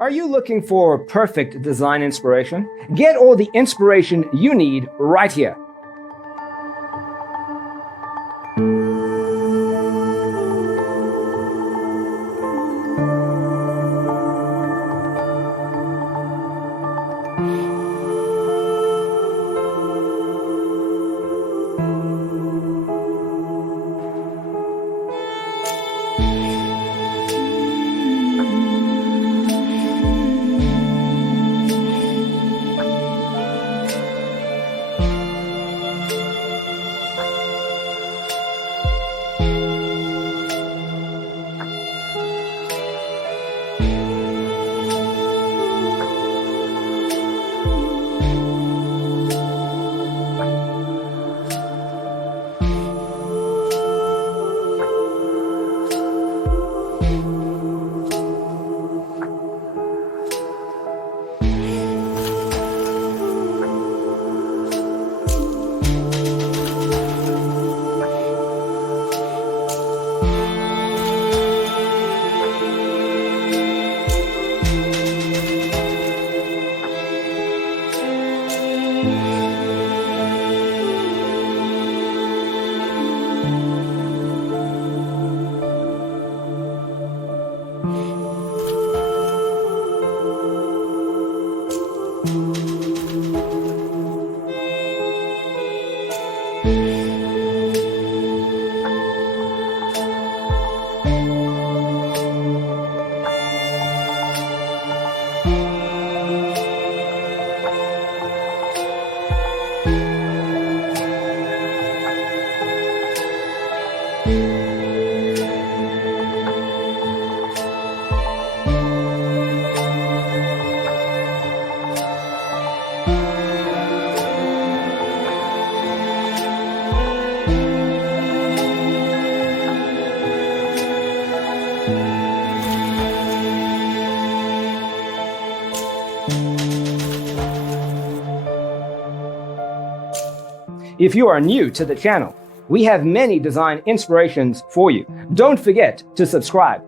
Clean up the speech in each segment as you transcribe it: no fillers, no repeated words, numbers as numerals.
Are you looking for perfect design inspiration? Get all the inspiration you need right here. If you are new to the channel, we have many design inspirations for you. Don't forget to subscribe.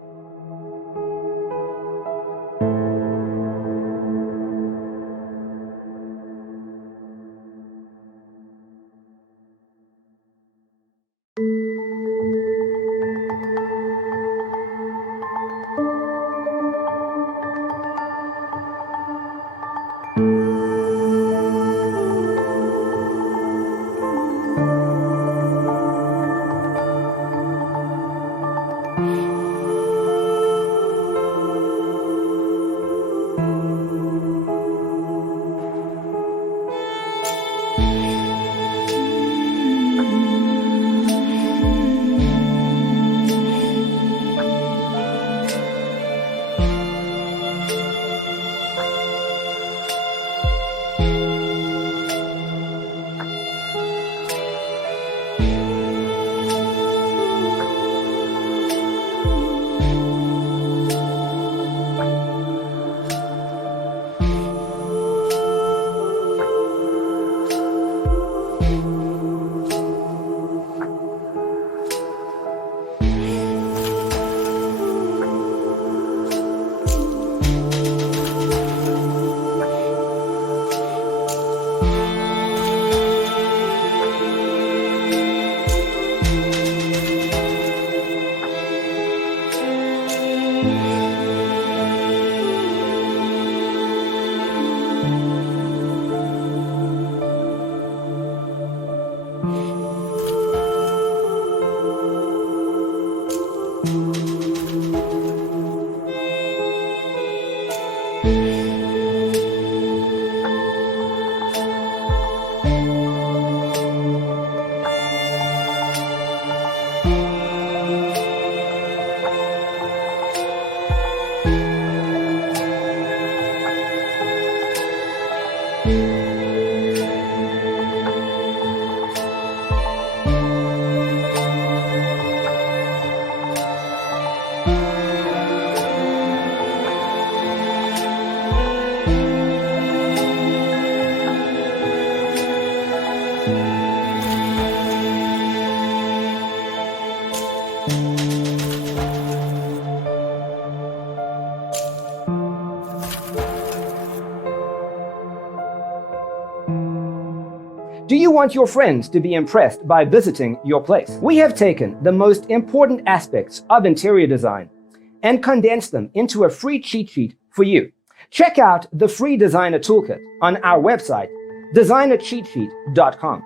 Do you want your friends to be impressed by visiting your place? We have taken the most important aspects of interior design and condensed them into a free cheat sheet for you. Check out the free designer toolkit on our website, designercheatsheet.com.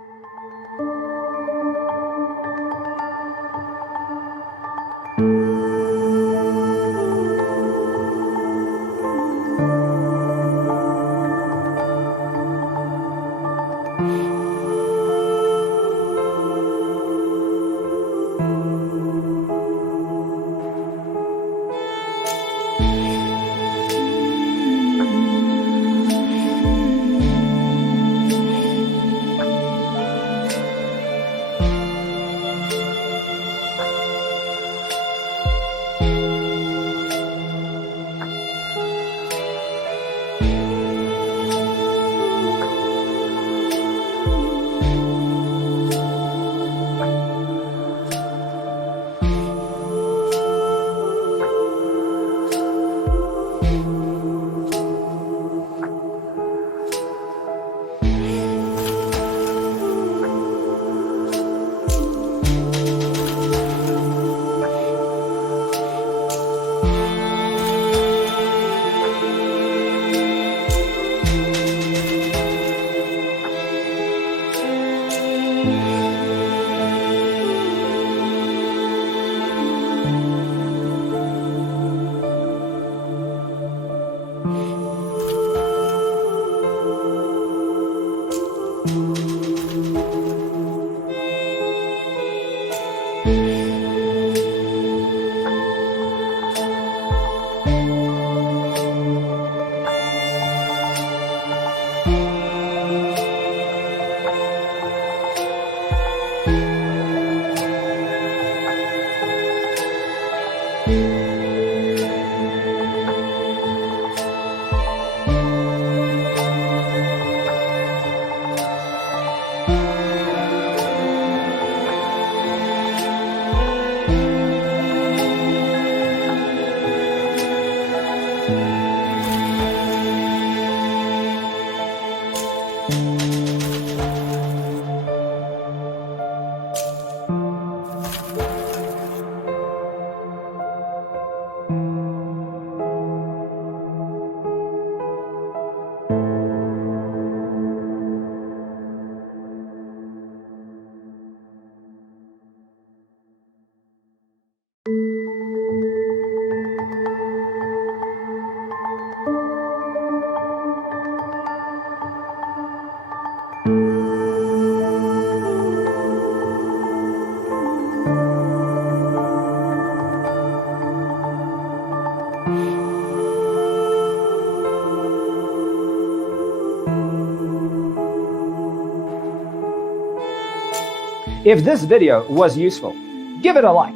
If this video was useful, give it a like.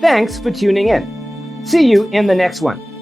Thanks for tuning in. See you in the next one.